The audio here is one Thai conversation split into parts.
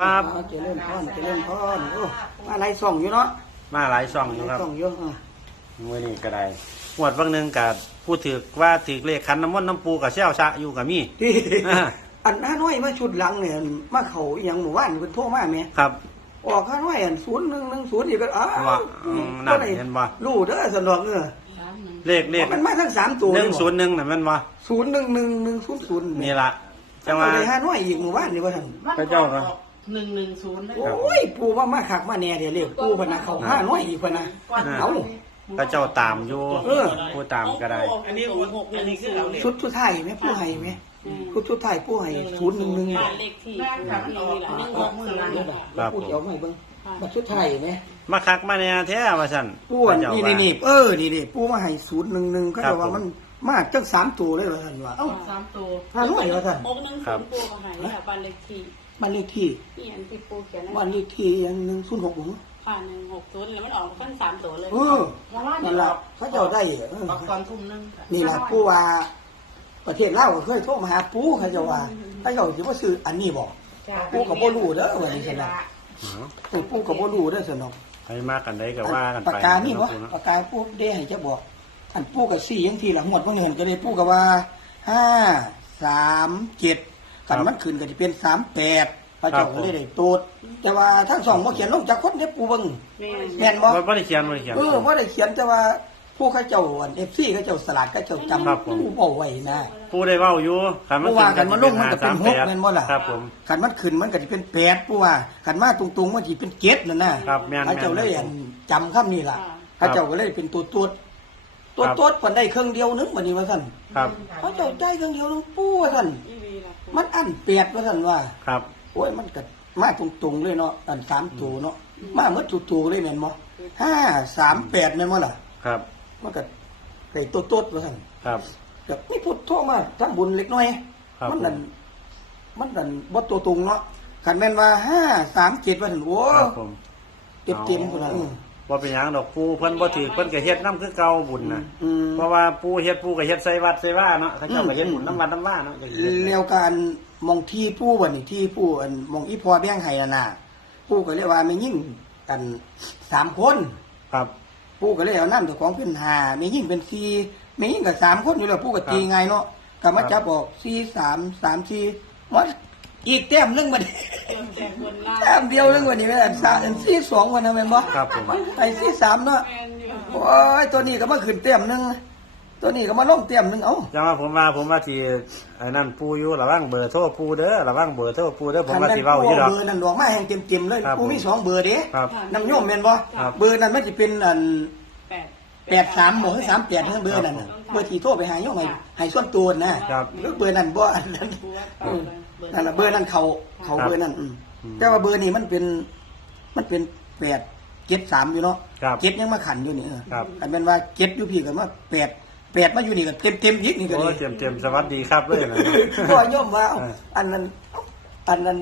ครับอ๋อเจริญพรเจริญพรโอ้มาหลายส่องอยู่เนาะมาหลายช่องอหยู่ลายครับส่องอยู่อะมื่อนี้ก็ได้หวดบางหนึงกับผู้ถือว่าถือเลขคันน้ำมนต์น้ำปูกับเชี่ยวชะอยู่กับมีที่อ่า อันน้าน้อยมาชุดหลังเนี่ยมาเขาอหย่างหมู่บ้านเป็นโทรมาแม่ครับ ออกข้าน้อยอันศูนย์หนึ่งหนึ่งศูนย์อีกก็อ้าวว่าอืมนั่นเห็นบ่ รู้เด้อสนองเออเลขเลขมันมาทั้งสามตัวหนึ่งศูนย์หนึ่งน่ะแมันว่าศูนย์หนึ่งหนึ่งหนึ่งศูนย์ศูนย์นี่ละจัจังงหวะเลยห้าน้อยอีกหมู่บ้านนี่ว่าท่านพระเจ้าครับ หนึ่งหนึ่งศูนย์โอ้ยปูว่ามาขักมาแน่เดี๋ยวเรียกปูพะนะเขาห้าน้อยอีกพะนะเอาพระเจ้าตามอยู่เออ ผู้ตามก็ได้ อันนี้หกอันนี้คือเราเนี่ยชุดชุดไทายไหมผู้ให้ไหมชุดชุดไทายผู้ให้ศูนย์หนึ่งหนึ่งบ้านเลขที่นี่แหละยังงงมือหลังครับพูดเดี๋ยวไม่เบิ่งมาชุดไทายไหมมาคักมาเนี่ยแท้ว่าสั่นปูอันพระเจ้านี่ว่านี่นี่เออนี่นี่ปูมาให้ศูนย์หนึ่งหนึ่งก็ครัจะบว่ามันมากจังสามตัวเลยว่าท่านว่าเอ้าสามตัวห้าน้อยว่าท่านหกหนึ่งศูนย์ปูเขาหายแล้วบ้านเลขที่ บ้านเลขที่นี่อันที่ปูเขียนบ้านเลขที่อันหนึ่งศูนย์หกหนึ่งผ่านหนึ่งหกศูนย์แล้วมันออกเป็นสามตัวเลยเออนั่นแหละเขาเจ้าได้เออตอนทุ่มนึงนี่แหละปูว่า ประเทศลาวก็เคยโทรมาหาปูเขาเจ้าว่าเขาเจ้าสิว่าซื้ออันนี้บอกปูกับบ่รู้เด้อว่าจังซั่นน่ะเออปูกับบ่รู้เด้อซั่นเนาะใครมากันได้ก็ว่ากันไปปากกานี่บ่ปากกาปูได้ให้จะบอกอันปูกับสี่ยังทีหลังหมดบ่เห็นก็ได้ปูกับว่าห้าสามเจ็ด กันมันขึ้นก็สิเป็นสามแปดพระเจ้าก็เลยได้โตดแต่ว่าทั้งสองบ่เขียนลงจากคนเด้อปูเบิ่งนี่แม่นบ่บ่บ่ได้เขียนบ่ได้เขียน เออบ่ได้เขียนแต่ว่าผู้เขาเจ้าอัน FC เขาเจ้าสลัดเขาเจ้าจำครับผมผู้บ่ไว้นะผู้ได้เว้าอยู่คันเพราะว่ากันมันลงมันก็เป็นหก538แม่นบ่ล่ะครับผมคันมันขึ้นมันก็สิเป็นแปดผู้ว่าคันมาตรงๆมันสิเป็นเจ็ดนั่นน่ะครับแม่นเขาเจ้าเลยอันจำคำนี้ล่ะครัเขาบเจ้าก็เลยเป็นตัวตัวตัวครับตัวปานได้เครื่องเดียวนึงบัดนี้ว่าซั่นครับเขาเจ้าใจเครื่องเดียวนึงปูว่าซั่นนี่วีละ มันอันแปดว่าซั่นว่า ครับ โอ้ยมันก็มาตรงๆเลยเนาะอันสามตัวเนาะมาหมดทุกตัวเลยแม่นบ่ห้าสามแปดแม่นบ่ล่ะ ครับ มันก็ไก่ตัวตัวว่าซั่นครับแบบนี่พูดโทษมาทำบุญเล็กน้อย ครับมันนั่นมันนั่นบ่ตัวตรงเนาะคันแม่นว่าห้าสามเจ็ดว่าซั่นโอ้ครับผม เต็มเต็มพุ่นน่ะ อืมบ่เป็นหยังดอกปูเพิ่นบ่ถือเพิ่นก็เฮ็ดนํคือเก่าบุญน่ะอืม เพราะว่าปูเฮ็ดปูก็เฮ็ดใส่วัดใส่ว่าเนาะเขาเจ้าก็เฮ็ดบุญน้ำวัดน้ำว่าเนาะก็เฮ็ดแล้วการมองที่ผู้วันนี้ที่ผู้อันมองอีพอแบ่งให้น่ะนะผู้ก็เรียกว่าไม่ยิ่งกันสามคนครับผู้ก็เลยเอาน้ำตัวของเป็นห้าไม่ยิ่งเป็นสี่ไม่ยิ่งกับสามคนอยู่แล้วผู้ก็ตีไงเนาะก็มาจับออกสี่สามสามสี่มัน อีกแต้มหนึงบัดนี้แต่บนล่างแต้มเดียวนึงวันนี้แม่นสามสี่สองวันนะแม่นบ่ครับผม ไอ้สี่สามเนาะแมนอยู่โอ้ยตัวนี้ก็มาขึ้นเต็มหนึงตัวนี้ก็มาลงเต็มหนึงเอ้าจังว่าผมว่าผมว่าที่ไอ้นั่นปูอยู่ระวังเบอร์โทรปูเด้อระวังเบอร์โทรปูเด้อผมคันว่านั้นสิเว้าอยู่ดอก เบอร์นั่นดอกมาแห่งเต็มๆเลยครับกูมีสองเบอร์เด้ ครับ น้ำโยมแม่นบ่ครับ เบอร์นั้นมันสิเป็นอัน แปดแปดสามหรือสามแปดเบอร์นั่นน่ะเบอร์ที่โทรไปหาโยมให้ให้ส่วนตัวนะครับหรือเบอร์นั้นบ่อันนั้นปูว่าอืมเปิดนั่นล่ะเบอร์นั้นเขาเขาครับเบอร์นั้นอืมแต่ว่าเบอร์นี้มันเป็น มันเป็นแปดเจ็ดสามอยู่เนาะครับเจ็ดยังมาขันอยู่นี่เออครับอันเป็นว่าเจ็ดอยู่พี่กันว่าแปดแปดมาอยู่นี่ก็เต็มเต็มๆยิกนี่ก็โอ้เลยเต็มเต็มๆสวัสดีครับเลยนะ ก็ย่อมว่าเอาเอออันนั้นอันนั้น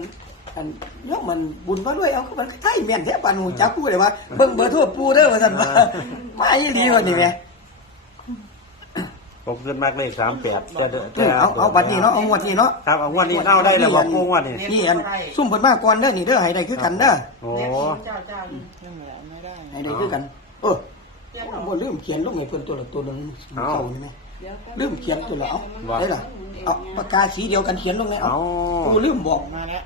อันย่อมมันบุญมาด้วยเอาก็มันใช่แม่นแท้ปานหูจักกูเลยว่าเบิ่งเบอร์โทรปูเด้อว่าซั่นว่ามาอีหลีว่านี่แหมผมขึ้นมากเลข38เด้อเด้อเออเอาเอาบัดนี้เนาะเอางวดนี้เนาะครับเอางวดนี้เข้าได้แล้วบอกปูงวดนี้นี่อันซุ่มเพิ่นมาก่อนเด้อนี่เด้อให้ได้คือกันเด้อโอ้เจ้าเจ้ายังไม่ได้ให้ได้คือกัน เออบ่ลืมเขียนลงให้เพิ่นตัวละตัวหนึงเข้านี่แหม ลืมเขียนตัวละเอาได้ล่ะเอาปากกาสีเดียวกันเขียนลงในเอาเอา ปูลืมบอก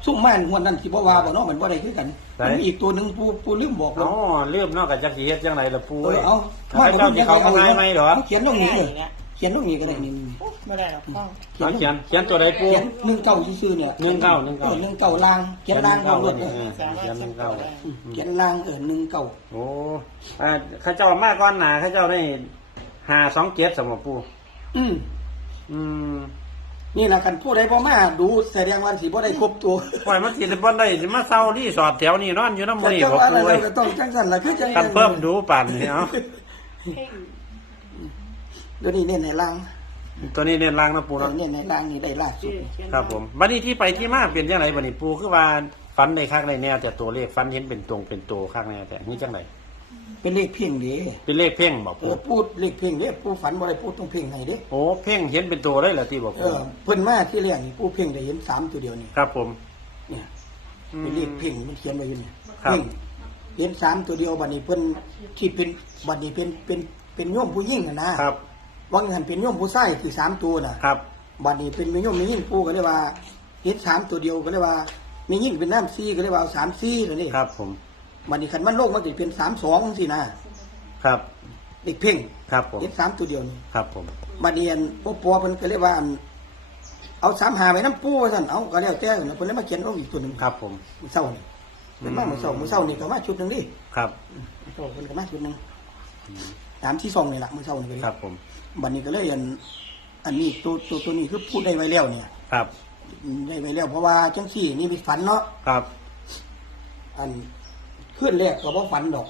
ซุ่มแม่นงวดนั้นสิบ่ว่าบ่เนาะมันบ่ได้คือกันมันมีอีกตัวหนึงปูปูลืมบอกลเอ๋องลืมเนาะกับจักสิเฮ็ดจังไดล่ะปูเออเอาให้เจ้าที่เขามาง่ายไหมเหรอเขียนลงนี้เออเขียนลงนี้ก็ได้นี่ไม่ได้หรอกพ่อเอาเขียนเขียนตัวใดปู เขียนหนึ่งเก้าซื่อๆเนี่ยหนึ่งเก้าหนึ่งเก้า ออหนึ่งเก้าลางเขียนลางเอารวดเลยเออเขียนหนึ่งเก้าเขียนลางเออหนึ่งเก้าโอ้อ่าเข้าเจ้ามาก่อนหนาเข้าเจ้าได้หาสองเจ็ดสำหรับปู อืมอืมนี่แหละกันผู้ใดบ่มาดูแสดงวันสิบ่ได้ครบตัวปล่อยมันสิบ่ได้สิมาเซาที่สอดแถวนี่นอนอยู่น้ำมืแต่อนี่เจ้าบอกว่าปูอะไรเว้ยก็ต้องจังซั่นล่ะคือจังกันเพิ่มดูป่านนี่เอาเพ่งเดี๋ยวนี้เน้นในลางตัวนี้เน้นล่างนะปูเนาะเน้นในลางนี่ได้ล่าสุดครับผมบัดนี้ที่ไปที่มาเป็นจังไดบัดนี้ปูคือว่าฟันในข้างในแนวแต่ตัวเลขฟันเห็นเป็นตรงเป็นตัวข้างในแต่นี่จังได เป็นเลขเพียงเด้เป็นเลขเพ่งบอกเอปูอพูดเลขเพียงเด้ผู้ฝันบ่ได้พูดต้องเพียงให้เด้โอ้เพ่งเห็นเป็นตัวเลยเหรอที่บอกเอปูอเพิ่นมาที่แรกนี่ผู้เพียงได้เห็นสามตัวเดียวนี่ครับผมเนี่ยออืม เป็นเลขเพ่งมันเขียนไว้อยู่นี่ครับ เพ่งเห็นสามตัวเดียวบัดนี้เพิ่นที่เป็นบัดนี้เป็นเป็นเป็นโยมผู้หญิงน่ะนะครับว่างันเป็นโยมผู้ชายที่สามตัวน่ะ ครับ บัดนี้เป็นมีโยมมียิ่งปูก็เลยว่าเห็นสามตัวเดียวก็เลยว่ามียิ่งเป็นน้ำซีก็เลยว่าเอาสามซีเลยนี่ครับผม บัดนี้ขันมันโลกมันจะเป็นสามสองสินะครับ เด็กเพ่งครับผมเห็นสามตัวเดียวนี่ครับผม บัดนี้อันปอปอเพิ่นก็เลยว่าอันเอาสามหาไว้น้ำปูว่าซั่นเอาก็แล้วแต่เพิ่นเลยมาเขียนลงอีกตัวหนึงครับผม มื้อเช้านี่เป็นมามื้อเช้ามื้อเช้านี่ก็มาชุดหนึงดิครับ มื้อเช้าเพิ่นก็มาชุดหนึงตามที่ซองนี่ล่ะมื้อเช้านี่ก็เลยครับผม บัดนี้ก็เลยอันอันนี้ตัวตัวตัวนี้คือพูดได้ไว้แล้วเนี่ยครับ ได้ไว้แล้วเพราะว่าจังซี่นี่มีฝันเนาะ ครับ อัน ขึ้นแรกก็บ่ฝันดอก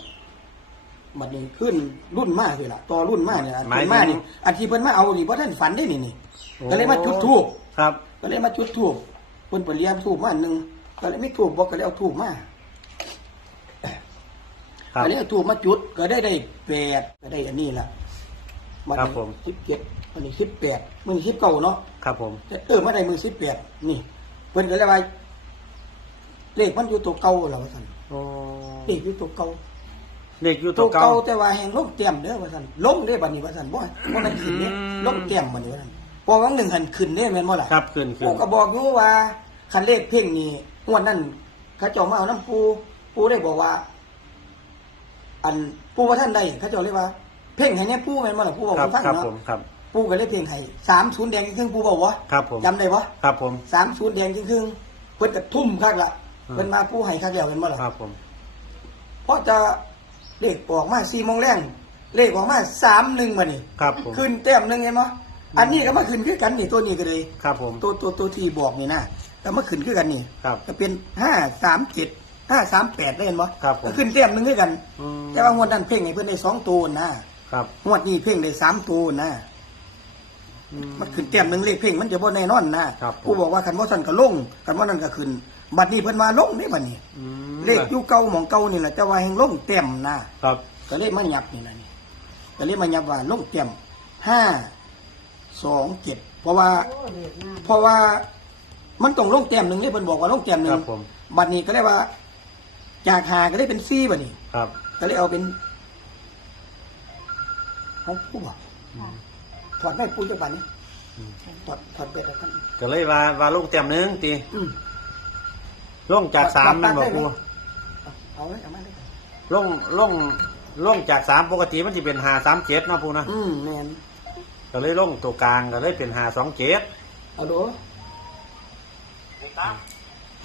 บัดนี้ขึ้นรุ่นมากเลยล่ะต่อรุ่นมากเนี่ยอันหมายเพิ่นมาถึนี่งอันที่เพิ่นมาเอานี่บ่ทันฝันได้นี่นี่โอ้ก็เลยมาจุดธูปครับ ก็เลยมาจุดธูปเพิ่นไปเรียนธูปมาอันหนึงก็เลยมีธูปบ่ก็เลยเอาธูปมาครับ ก็เลยเอาธูปมาจุดก็ได้ได้แปดก็ได้อันนี้ล่ะดครับนี้ผม สิบเจ็ดอันนี้สิบแปดมื้อนี้สิบเก้าเนาะ ครับผม เออมาได้มือสิบแปดนี่เพิ่นก็เลยว่าเลขมันอยู่ตัวเก่าแล้วว่าซั่น โอ้เลขอยู่ตัวเก่าเด็กอยู่ตัตัววเก่าเก่าแต่ว่าแห่งลงเตรียมเด้อว่าซั่นลงเด้อบัดนี้ว่าซั่นบ่บ่มันขึ้นเด้อืมลงเตรียมบัดนี้ว่าซั่นพอวังหนึ่งหันขึ้นเด้แม่นบ่ล่ะ ครับขึ้นขึ้ปูนก็บอกอยู่ว่าคันเลขเพ่งนี่งวดนั้นเขาเจ้ามาเอาน้ำปูปูได้บอกว่า อันปูว่าท่านใดเขาเจ้าเรียกว่า เพ่งให้เนี่ยปูแม่นบ่ล่ะปูบอกครับให้ฟังครับเนาะผมครับ ปูก็เลยเพ่งให้30แดงครึ่งปูบอกว่าครับผม จำได้บ่ครับผม 30แดงครึ่งเพิ่นก็ทุ่มคักละอืม เพิ่นมาปูให้คักแล้วแม่นบ่ล่ะครับผมเพราะจะเลขออกมา4โมงแรงเลขออกมา31มานี่ครับผมขึ้นแต้มหนึงเห็นบ่อันนี้ก็มาขึ้นคือกันนี่ตัวนี้ก็เลยครับผมตัวตัวตัวที่บอกนี่นะก็มาขึ้นคือกันนี่ครับก็เป็นห้าสามเจ็ดห้าสามแปดได้เห็นบ่ครับผมก็ขึ้นเต็มหนึงคือกันอืมแต่ว่างวดนั้นเพ่งให้เพิ่นได้สองตัวนะครับงวดนี้เพ่งได้สามตัวนะอืมันขึ้นเต็มหนึงเลขเพ่งมันจะบ่แน่นอนนะครับผมผู้บอกว่าคันว่าสั่นก็ลงคันว่านั่นก็ขึ้น บัดนี้เพิ่นมาลงนี่บัดนี้ อืมเลขอยู่เก่าหมองเก่านี่แหละแต่ว่าแห่งลงเต็มนะ ครับก็เลยมาหยับนี่นะนี่ก็เลยมาหยับว่าลงเต็มห้าสองเจ็ดเพราะว่าโอ้เด็กมากเพราะว่ามันต้องลงแต้มหนึ่งนี่เพิ่นบอกว่าลงแต้มหนึ่คงรับผมบัดนี้ก็เลยว่า จากหาก็ได้เป็นซี่บัดนี้ ครับก็เลยเอาเป็นของผู้บอกถอดได้ปูจะบัดนี้อืมถอดถอดไปแล้วกันก็เลยว่าว่าลงเต็มหนึงตีอืม ลงจากสามตันั่ดนได้บอกไหมกูเอาเอาไว้เอามาได้ก่อนลงลงลงจากสามปกติมันจะเป็นหาสามเจ็ดนาะปูนะอืมแมนก็เลยลงตัวกลางก็เลยเป็นหาสองเจ็ดเอาดู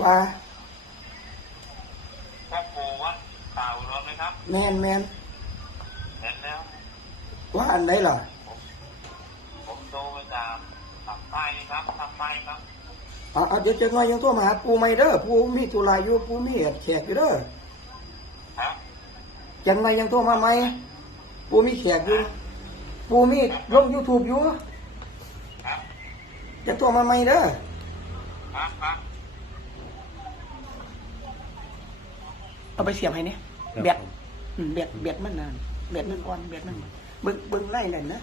ว่าพ่อปู่วัดป่าอุดมไหมครับแมนแมนเห็นแล้วว่าอันไหนล่ะผมโตมาจากตักใต้ครับตักใต้ครับ เอาเอาเดี๋ยวจะน้อยยังตัวมาหาปูไม่เด้อปูมีตุลาอยู่ปูมีแขกอยู่เด้อครับยังไงยังตัวมาไหมปูมีแขกอยู่ปูมีลงยูทูบอยู่ครับจะตัวมาไหมเด้อครับครับเอาไปเสียบให้เนี่ยแบตอืมแบตแบตมันนานแบตมันอ่อนแบตมันเบิ่งเบิ่งไล่เลยนะ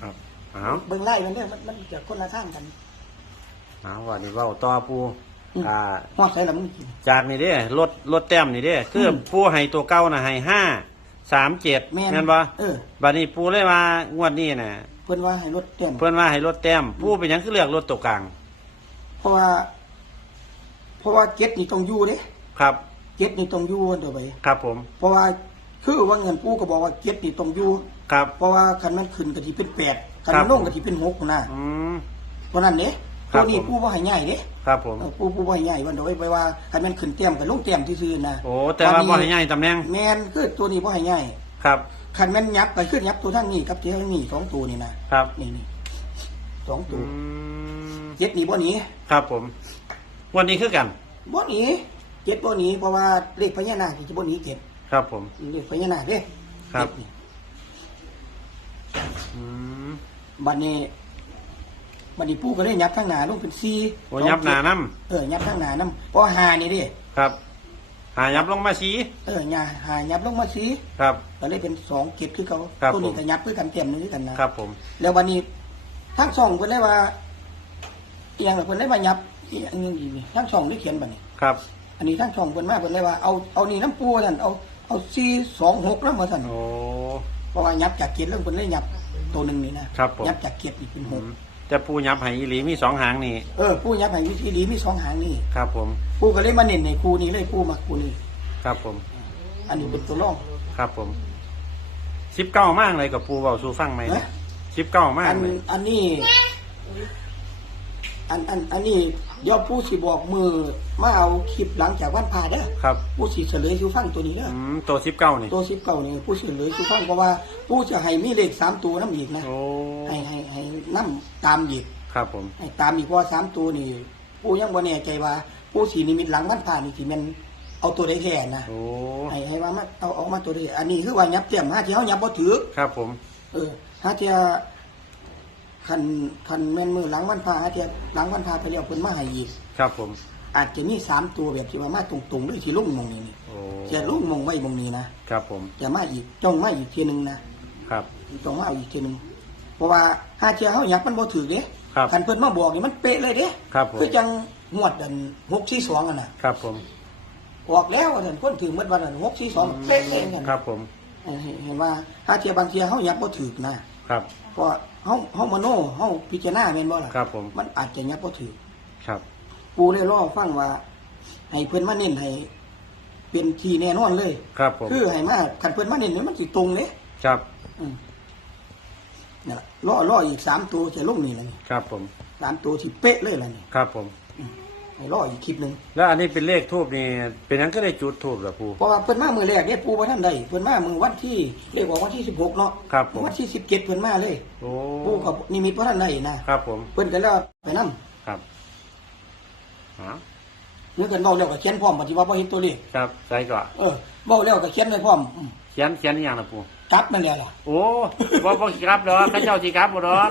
ครับเอาเบิ่งไล่มันเนี่ยมันมันจะคนละทางกัน เอาวันนี้เว่าต่อปูอืมอ่าฮอดใส่ละมึงกินจากนี่เด้ลดลดแต้มนี่เด้คืออมผู้ให้ตัวเก้าน่ะให้ห้าสามเจ็ดแม่นแม่นบ่เออบัดนี้ปูเลยว่างวดนี้น่ะเพิ่นว่าให้ลดเต็มเพื่อนว่าให้ลดแต้มผู้เป็นหยังคือเลือกลดตัวกลาง เพราะว่า เพราะว่าเก็ตนี่ต้องอยู่เด้ครับเก็ตนี่ต้องอยู่เดี๋ยวไปครับผม เพราะว่าคือว่าเงินปูก็บอกว่าเก็ตนี่ต้องอยู่ครับ เพราะว่าคันมันขึ้นก็สิเป็นแปดคันครัมับนลงก็สิเป็นหกนะอืมเพราะนั้นเด้ครั ตับวนี้ผมปูบ่ให้ง่ายเด้ครับผมเออปูปูบ่ให้ง่ายวันเดี๋ยวไปว่าคันมันขึ้นเต็มก็ลงเต็มซื่อๆนะโอ้แต่ว่าบ่ให้ง่ายตำแหน่งแม่นคือตัวนี้บ่ให้ง่ายครับคันแม่นยับก็คือยับตัวทั้งนี้กับตัวทั้งนี้สองตัวนี่นะครับนี่นี่สองตัอืวมเจ็ดนี่บ่หนีครับผม วันนี้คือกันบ่หนีเจ็ดบ่หนีเพราะว่าเลขพญานาคที่จะบ่หนีเจ็ดครับผมเลขพญานาคเด้ครับเจ็ดนี่อืมบัดนี้ บัดนี้ปู่ก็เลยยับทั้งหน้าลงเป็นสี่โอ้ยับหนาน้เออยับทั้งหน้านํเพราะหานี่เด้ำครับ หายับลงมาสีเออหาหายับลงมาสี่ครับ ก็เลยเป็นสองเจ็ดคือเขาครับตัวนี้ผม ก็ยับคือกันเต็มนึงคือกันนะครับผม แล้ววันนี้ทั้งสองเพิ่นได้ว่าเอียงแล้วเพิ่นได้มายับอีกอันหนึงอีกนี่ทั้งสองได้เขียนบัดนี้ ครับ อันนี้ทั้งช่องเพิ่นมาเพิ่นเลยว่าเอาเอานี่น้ำปูท่านเอาเอาซีสองหกแล้วมาท่านโอ้ เพราะว่ายับจากเกียรติเรื่องเพิ่นเลยยับตัวหนึ่งนี่นะครับผม ยับจากเกียรตินี่เป็นหอืกม แต่ปูยับให้อีหลีมีสองหางนี่เออผู้ยับให้วิธีดีมีสองหางนี่ครับผมผู้ก็เลยมาเน้นในครูนี้เลยผู้มาครูนี้ครับผม อันนี้เป็นตัวรองครับผมสิบเก้ามากเลยกับปูเบาสู่ฟังไหมเอ๊ะสิบเก้ามากอันเลยอันนี้ อันอันอันนี้เดี๋ยวผู้สิบอกมือมาเอาคลิปหลังจากวันพาเด้อครับผู้สิเฉลยชูฟังตัวนี้เด้ออืมตัวสิบเก้านี่ตัวสิบเก้านี่ผู้เฉลยชูฟังเพราะว่าผู้จะให้มีเลขสามตัวน้ำอีกนะโอ้ให้ให้ให้น้ำตามอีกครับผมให้ตามอีกเพราะว่าสามตัวนี่ผู้ยังบ่แน่ใจว่าผู้สีนิมิตหลังวันพานี่สิแมันเอาตัวใดแท้นะโอ้ให้ให้ว่ามาเอาออกมาตัวใดอันนี้คือว่ายับเตรียมหาที่เฮายับบ่ถือครับผม เออหาเทีย คันคันแม่นมือหลังวันพาหาเทียหลังวันพาไปเรียกเพิ่นมาให้อีกครับผม อาจจะมีสามตัวแบบที่ว่ามาตรงๆด้วยที่ลุ่งมองนี่นี่โอ้จะลุ่งมองไว้มองนี้นะครับผมจะมาอีกจ้องมาอีกทีหนึงนะครับ จ้องมาเอาอีกทีหนึงเพราะว่าหาเทียเฮาอยากมันบ่ถือเด้ครับคันเพิ่นมาบอกนี่มันเป๊ะเลยเด้ครับผมคือจังงวดอัน642อันน่ะครับผมออกแล้วอันนั้นคนถือหมดวันนั้น642เป๊ะเลยกันครับผมเออเห็นว่าหาเทียบางเทียเฮาอยากบ่ถือนะครับ เพราะ เฮาเฮามโนเฮาพิจารณาแม่นบ่ล่ะครับผม มันอาจจะยับบ่ถือครับ ปูเลยรอฟังว่า ให้เพิ่นมาเน้นให้เป็นที่แน่นอนเลย ครับผม คือให้มาคันเพิ่นมาเน้นนี่มันสิตรงเลยครับ อืมนั่นล่ะรอรออีกสามตัวจะลงนี่ล่ะนี่ครับผม สามตัวที่เป๊ะเลยล่ะนี่ครับผม ให้รออีกคลิปหนึงแล้วอันนี้เป็นเลขทูบนี่เป็นหยังก็ได้จุดทูบเหรอปูเพราะว่าเพิ่นมามื้อแรกเนี่ยปูบ่ทันได้เพิ่นมามื้อวันที่เรียกว่าวันที่16เนาะครับผมวันที่17เพิ่นมาเลยโอ้ปูก็นิมิตบ่ทันได้นะครับผมเพิ่นก็แล้วไปนํครับฮะเมื่อเพิ่นเว้าแล้วก็เขียนพร้อมปฏิว่าบ่เห็นตัวเลขครับใส่ก่อนเออเว้าแล้วก็เขียนไว้พร้อมอืมเขียนเขียนอหย่างนะปูกลับมาแล้วล่ะโอ้ว่าบ่สิครับดอกเข้าเจ้าสิครับบ่ดอก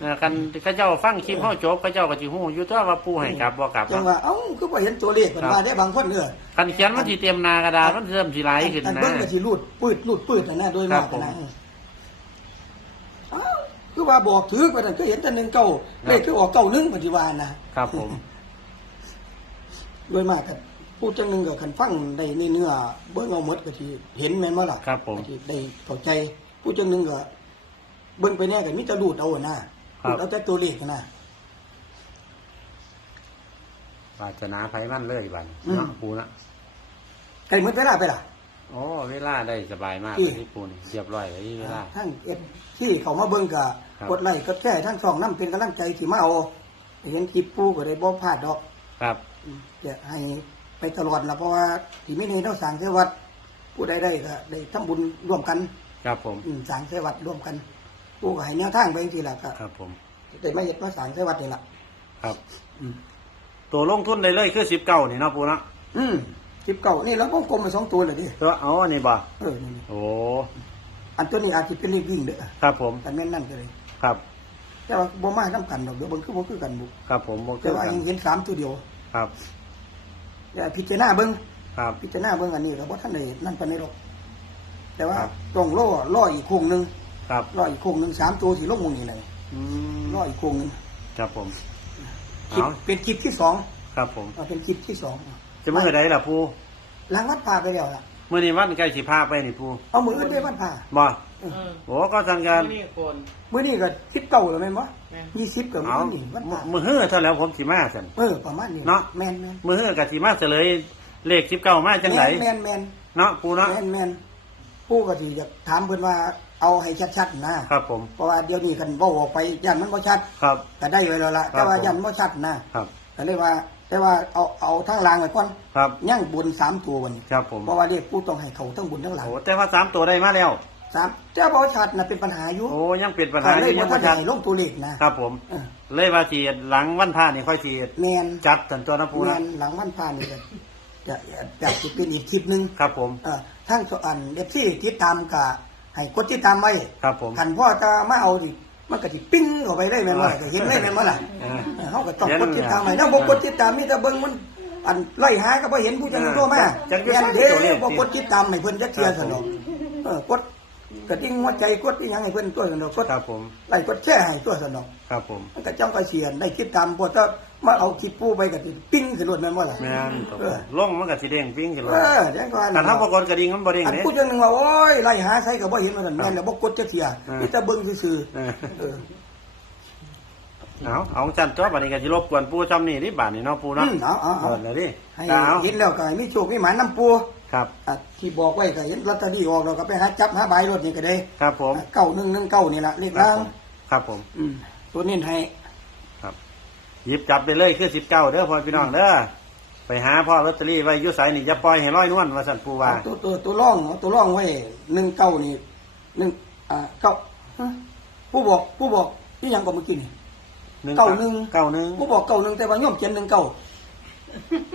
เออคันเข้าเจ้าฟังคลิปเฮาจบเข้าเจ้าก็สิฮู้อยู่ตัวว่าปูให้ครับบ่ครับจังว่าเอ้าคือบ่เห็นตัวเลขเพิ่นว่าได้บางคนเด้อคันเขียนมันสิเต็มหน้ากระดาษมันเริ่มสิไหลขึ้นอันนะ เบิ่งก็สิรูดปืดรูดปืดนั่นนะโดยมากครับผม นะเอ้าคือว่าบอกถือว่านั่นก็เห็นแต่หนึ่งเก้าเลขคือออกเก้าหนึงปฏิวาณนะครับผม โดยมากก็พูดจังหนึงก็คันฟังได้ในเนื้อเบิ่งเอาหมดก็สิเห็นแม่นบ่ล่ะครับผม ก็สิได้เข้าใจพูดจังหนึงก็เบิ่งไปแน่ก็มีแต่รูดเอานะ รูดเอาแต่ตัวเลขนะ ปรารถนาไผมันเลยบัดอืม เนาะปูนะไก่หมดเวลาไปล่ะ โอ้เวลาได้สบายมากอืเลมยที่ปูนี่เรียบร้อยเลยเวลา ทั้งเอฟที่เขามาเบิ่งก็ครับ กดไลค์กดแชร์ทั้งสองน้ำเป็นกำลังใจที่มาเอาเห็นคลิปปูก็ได้บ่พลาดดอก ครับอืมจะให้ไปตลอดละเพราะว่าที่ไม่ในเราสร้างเสวัดผู้ใดได้ก็ได้ทำบุญร่วมกันครับผมอืมสร้างเสวัดร่วมกัน ผู้ก็ให้แนวทางไปทีละก็ครับผมได้ไม่เห็นว่าสร้างเสวัดนี่ละครับ อืมตัวลงทุนได้เลยคือ19นี่เนาะปูเนาะอืมคลิปเก่านี่เราวงกลมไปสองตัวเลยดิตัวเอาอันนี้บ่เออนี่โอ้อันตัวนี้อาจจะเป็นเลขวิ่งเด้อครับผมแต่แม่นนั่นก็เลยครับ แต่ว่าบ่มานํกันดอกเดี๋ยวเบิ่งคือบ่คือกันบุครับผมบ่แต่คือว่ากันยังเห็นสามตัวเดียวครับ แต่พิจารณาเบิ่งครับ พิจารณาเบิ่งอันนี้ก็บ่ทันได้นั่นปานนี้หรอกแต่ว่าครับ ต้องรอรออีกโค้งหนึง ครับรออีกโค้งหนึงสามตัวสิลงหมองนี่เลยอืมรออีกโค้งหนึงครับผมคลิปเอาเป็นคลิปที่สองครับผม เอาเป็นคลิปที่สองจะมื้อใดล่ะปูหลังวัดพาไปแล้วล่ะมื้อนี้วันใกล้สิพาไปนี่ปูเอามืออื่นได้วัดพาบ่เออโอ้ก็ทางการนี่โกนมื้อนี้ก็คลิปเก่าแล้วแม่นบ่แม่นยี่สิบก็เอามื้อนี้วัดพามือเฮือเท่าแล้วผมสิมาซั่น เออประมาณนี้เนาะ แม่นแม่นมือเฮือกับสิมาเฉลยเลข19มาจังไดแม่นแม่นเนาะปูเนาะ แม่นแม่นผู้ก็สิอยากถามเพิ่นว่า เอาให้ชัดๆนะครับผม เพราะว่าเดี๋ยวนี้กันเว้าออกไปย่านมันบ่ชัดครับก็ได้ไว้แล้วล่ะครับแต่ว่าผมย่านบ่ชัดนะครับก็เลยว่าแต่ว่าเอาเอาทางล่างไว้ก่อนครับย่างบนสามตัวบัดนี้ครับผมเพราะว่าเรียกผู้ต้องให้เขาทั้งบนทั้งหลังโอ้แต่ว่าสามตัวได้มาแล้วสามแต่บ่ชัดน่ะเป็นปัญหาอยู่โอ้ยังเป็นปัญก็หาอเลยยู่บ่ยังทับ่นชัดให้ลงตัวเลขนะครับผมเออเลยว่าสิหลังวันพระนี่ค่อยสิแม่นจัดกันตัวนะปูแม่นะนหลังวันพานี่ก็จะจะจะเป็นอีกคลิปหนึงครับผมเออทั้งอันเอฟซีติดตามก็ ให้กดติดตามไว้ครับผมคันพ่อจะมาเอาดิมันก็สิปิ้งเข้าไปเลยแม่นบ่ล่ะก็เห็นเลยแม่นบ่ล่ะเออเออเฮาก็ต้องกดติดตามไว้ถ้าบ่กดติดตามมีแต่เบิ่งมันอันไล่หาก็บ่เห็นผู้จังโทรมาจังอยู่แม่นใส่เด้ตัวเลขบ่กดติดตามให้เพิ่นจักเทื่อซั่นดอกเออกดกระดิ่งหัวใจกดที่ยังให้เพิ่นตัวสนอกกดครับผมไล่กดแช่ให้ตัวสนอกครับผมมันก็จ้องก็เสียนได้คิดตามพอถ้ามาเอาคิดปูไปก็สิปิ้ง ขึ้นรถแม่นบ่ล่ะแม่นครับเอผอมลงมันก็สิเด้งปิ้งขึ้นเลเอยอจังว่าแต่ถ้าปรากฏกระดิ่งมันบ่เด้งอันเด้ พูดจังหนึงว่าโอ้ยไล่หาใครก็บ่เห็นว่านั่นแม่นแล้วบ่กดจักเที่ยเออ มีแต่เบิ่งซื่อเออๆเออเอาเอาจันทร์ตัวบัดนี้ก็สิรบกวนปู่จำนี่นี่บาดนี้เนาะปู่เนาะมเอาเอาเอาเปิดเลยดิให้เอาเห็นแล้วก็ให้มีโชคมีหมานำปูครับอะที่บอกไว้ก็เห็นลอตเตอรี่ออกเราก็ไปหาจับหาใบรถนี่ก็ได้ครับผม เก้าหนึ่งหนึ่งเก้านี่ละเลขครับล่าง ผมครับผม อืมตัวนี้ให้ หยิบจับได้เลยคือ19เด้อพ่อพี่น้องเด้อไปหาพ่อลอตเตอรี่ไว้อยู่ไสนี่อย่าปล่อยให้ลอยนวลว่าซั่นปู่ว่าเอาตัวตัวตัวร่องเอาตัวร่องไว้หนึ่งเก้านี่หนึ่งอ่าเก้าฮะผู้บอกผู้บอกที่ยังก็เมื่อกี้นี่เก้าหนึ่งเก้าหนึ่งผู้บอกเก้าหนึ่งแต่ว่าย่อมเขียนหนึ่งเก้า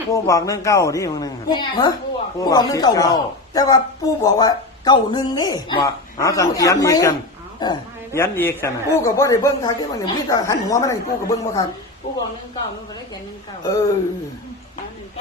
ปู่บอกหนึ่งเก้าที่มึงหนึงผู้ฮะผู้ผู้บบออกกหนึ่งเก้าสิบเก้าแต่ว่าผู้บอกว่าเก้าหนึ่งนี่บอกเอาสั่งเขียนอีกกันเออเขียนอีกกันน่ะผู้ก็บ่ได้เบิ่งทางที่มันนี่มีแต่หันหัวมาได้ผู้ก็เบิ่งบ่ครับ ผู้บอกหนึ่งเก้ามันก็เลยเขียนหนึ่งเก้าเออ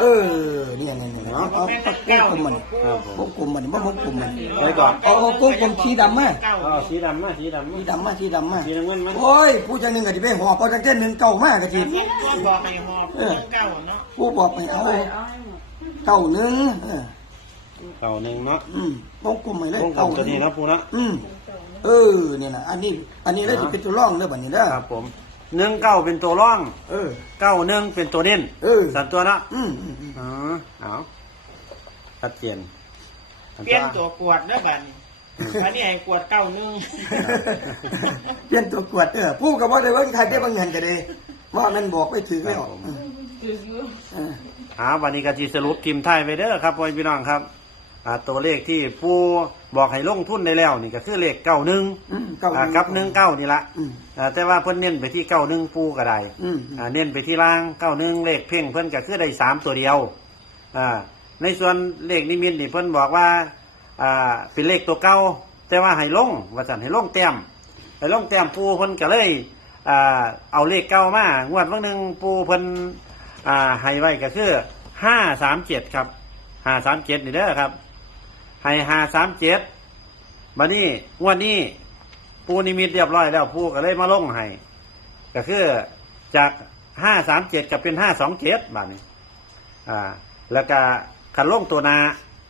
เออเนี่ยเนี่ยเนี่ยเอาเอาเอาวงกลมมันครับผมวงกลมมันบ่วงกลมมันไว้ก่อน เอาเอาวงกลมสีดำมาเก้าเอาสีดำมาสีดำสีมาดำมาสีดำมาสีน้ำเงินมาโอ้ยผู้จังหนึงก็สิไปหอบเอาจังเท่หนึงเก่ามากก็สิตัวบอกให้หอบหนึ่งเก้าเนาะผู้บอกให้เอาเอาให้หมดเก่าหนึงเออเก้าหนึ่งเนาะอืมวงกลมให้เลยวงกลเก่ามหตัวนึนี้งเนาะปูเนาะอืมเออเนี่ยน่ะอันนี้ อันนี้เลยสิเป็นตัวร่องเด้อบัดนี้เด้อ ครับผม หนึ่งเก้าเป็นตัวร่องเออ เก้าหนึ่งเป็นตัวเด่นเออสันตัวเนาะอืมอืมอืมอ๋อเอาชัดเจนสันเปลี่ยนตัวกวดเด้อบัดนี้อันนี้ให้กวดเก้าหนึ่งเปลี่ยนตัวกวดเออผู้ก็บ่ได้เบิ่งใครได้บางเงินก็ได้ว่ามันบอกไปถึงแล้วเออเออหาวันนี้ก็จีสรุปทีมไทยไปเด้อครับพ่อพี่น้องครับอ่า ตัวเลขที่ปูบอกให้ลงทุนได้แล้วนี่ก็คือเลขเก้าหนึ่งอืมเก่าอ่ากับหนึ่งเก้านี่ละอืมอ่าแต่ว่าเพิ่นเน้นไปที่เก้าหนึ่งปูก็ได้อืมอ่าเน้นไปที่ล่างเก้าหนึ่งเลขเพ่งเพิ่นก็คือได้สามตัวเดียวอ่าในส่วนเลขนิมิตนี่เพิ่นบอกว่าอ่าเป็นเลขตัวเก้าแต่ว่าให้ลงว่าสั่นให้ลงแต้มให้ลงแต้มปูเพิ่นก็เลยอ่าเอาเลขเก้ามางวดวันหนึ่งปูเพิ่นอ่าให้ไว้ก็คือห้าสามเจ็ดครับห้าสามเจ็ดนี่เด้อครับ ให้ห้าสามเจ็ดมานี่งวดนี้ปูนิมิตเรียบร้อยแล้วปูก็เลยมาลงให้ก็คือจากห้าสามเจ็ดกับเป็นห้าสองเจ็ดบาทนี้อ่า แล้วก็ขันลงตัวนา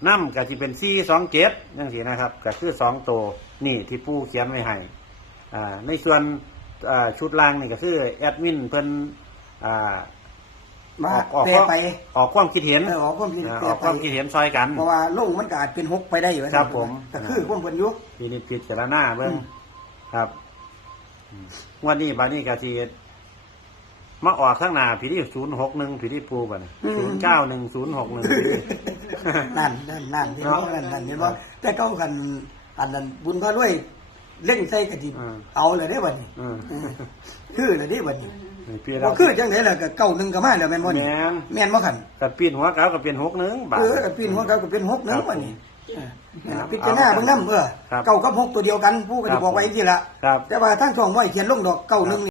น้ำก็จะเป็นสี่สองเจ็ดนั่นสินะครับ ก็คือสองตัวนี่ที่ผู้เขียนไว้ให้อ่าในส่วนชุดล่างนี่ก็คือแอดมินเพิ่นอ่า มาออกออกแปลความไปออกความคิดเห็นเออออกความคิดอ่าแปลออกไปความคิดเห็นซอยกันเพราะว่าลงมันก็อาจเป็นหกไปได้อยู่นะครับผมก็คือความเพิ่นอยุกพินิจพิจารณาเบิ่งอืมครับอืมงวันนี้บานี้กะทีมาออกข้างหน้าผีที่ศูนย์หกหนึ่งผีที่ปูบันศูนย์เก้าหนึ่งศูนย์หกหนึ่งนั่นนั่นนั่นเห็นบ่เนาะนั่นนั่นเห็นบ่แต่ต้องกันอันนั้นบุญพระรวยเล่งใส่กะทิอืมเอาเลยได้อบัดนี้อืมเออคือเลยได้อบัดนี้ พี่บ่เราคือจังได๋ล่ะก็เก้าหนึงก็มาแล้วแม่นบ่นี่แม่น แม่นบ่คั่นกับปีนหัวเก้ากับเป็นหกหนึ่งบาท เออก็ปีนหัวเก่าก็เป็นหกหนึงครับบัดนี้เออนั่นครัล่ะบพิจารณาเบิ่งนำเออครับเก้ากับหกตัวเดียวกันผู้ก็ครัสิบบอกไว้จังซี่ล่ะครับ แต่ว่าทางช่องบ่ให้เขียนลงดอกเก้าหนึง